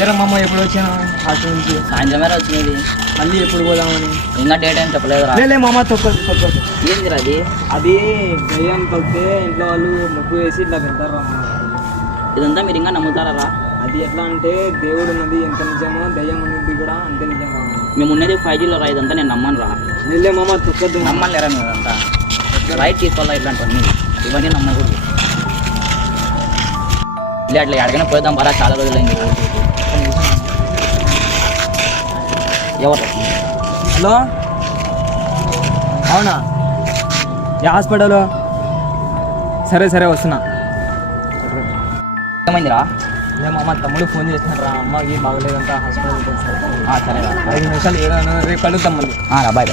ఏరమ్మమ్మ ఎప్పుడు వచ్చా హాస్టల్ నుంచి? సాయంత్రమే వచ్చినది. మళ్ళీ ఎప్పుడు పోదామని? ఇంకా డే టైం చెప్పలేదు. లే మామ తొక్కదు. ఏంది అది? అది దయ్యం తొక్కితే ఇంట్లో వాళ్ళు ముగ్గు వేసి ఇట్లా పెడతారు. ఇదంతా మీరు ఇంకా నమ్ముతారా? అది ఎట్లా అంటే దేవుడు ఉన్నది ఎంత నిజమో దయ్యం ఉన్నది కూడా అంతే నిజంగా. మేము ఉన్నది 5Gలో రా. ఇదంతా నేను నమ్మను రా. లే మామ తొక్కద్దు. నమ్మలేరా మీరు అంతా? రైట్ తీసుకోవాలా ఇట్లాంటివన్నీ? ఇవన్నీ నమ్మకూడదు. లే అట్లా ఎక్కడికైనా పోదాం బాగా, చాలా రోజులైంది. ఎవరు? హలో, అవునా? ఏ హాస్పిటల్? సరే వస్తున్నా. ఏమైందిరా? మా తమ్ముడు ఫోన్ చేసినాడు రా, అమ్మకి బాగలేదంట, హాస్పిటల్కి సరేరా. 5 నిమిషాలు రేపు కలుద్దాం మళ్ళీ. బాయ్.